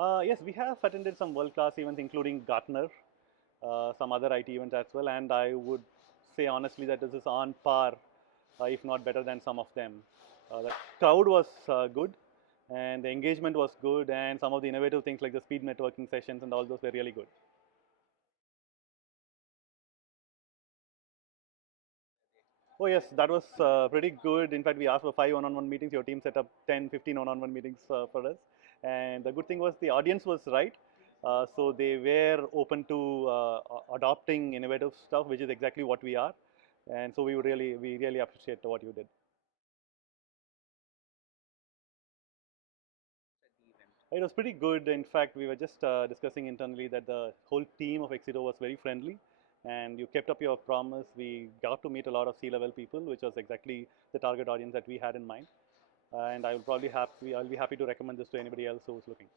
Yes, we have attended some world-class events, including Gartner, some other IT events as well, and I would say honestly that this is on par, if not better than some of them. The crowd was good, and the engagement was good, and some of the innovative things like the speed networking sessions and all those were really good. Oh yes, that was pretty good. In fact, we asked for 5 one-on-one meetings. Your team set up 10, 15 one-on-one meetings for us. And the good thing was the audience was right. So they were open to adopting innovative stuff, which is exactly what we are. And so we really appreciate what you did. It was pretty good. In fact, we were just discussing internally that the whole team of Exido was very friendly, and you kept up your promise. We got to meet a lot of C-level people, which was exactly the target audience that we had in mind. And I will probably I'll be happy to recommend this to anybody else who's looking.